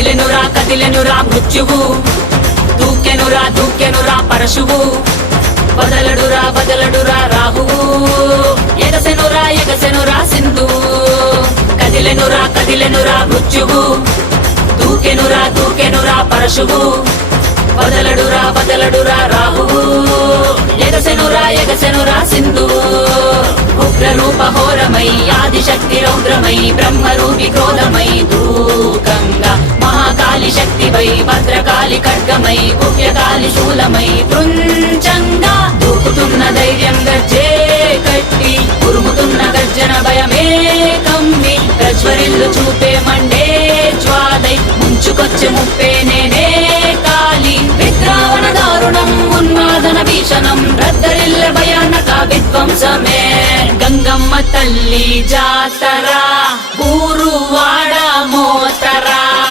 కదిలెనురా మృత్యువు, దూకెనురా పరశువు, బదలడురా రాహువు, ఎగసెనురా సింధువు. కదిలెనురా మృత్యువు, దూకెనురా పరశువు, బదలడురా రాహువు, ఎగసెనురా సింధువు. ఉగ్రరూప హోరమై ఆదిశక్తి రౌద్రమై బ్రహ్మరూపి క్రోధమై దూకంగా మహాకాళి శక్తివై భద్రకాళి ఖడ్గమై గుహ్యకాళి శూలమై కృంచంగా దూకుతున్న ధైర్యం గర్జే కట్టి ఉరుముతున్న గర్జన భయమే కమ్మి ప్రజ్వరిల్లు చూపే మండే జ్వాలై ముంచుకొచ్చే ముప్పే నేనే కాళి. విద్రావణ దారుణం ఉన్మాదన భీషణం రద్దరిల్ల భయానక విధ్వంసమే. గంగమ్మ తల్లి జాతర ఊరు వాడ మోతర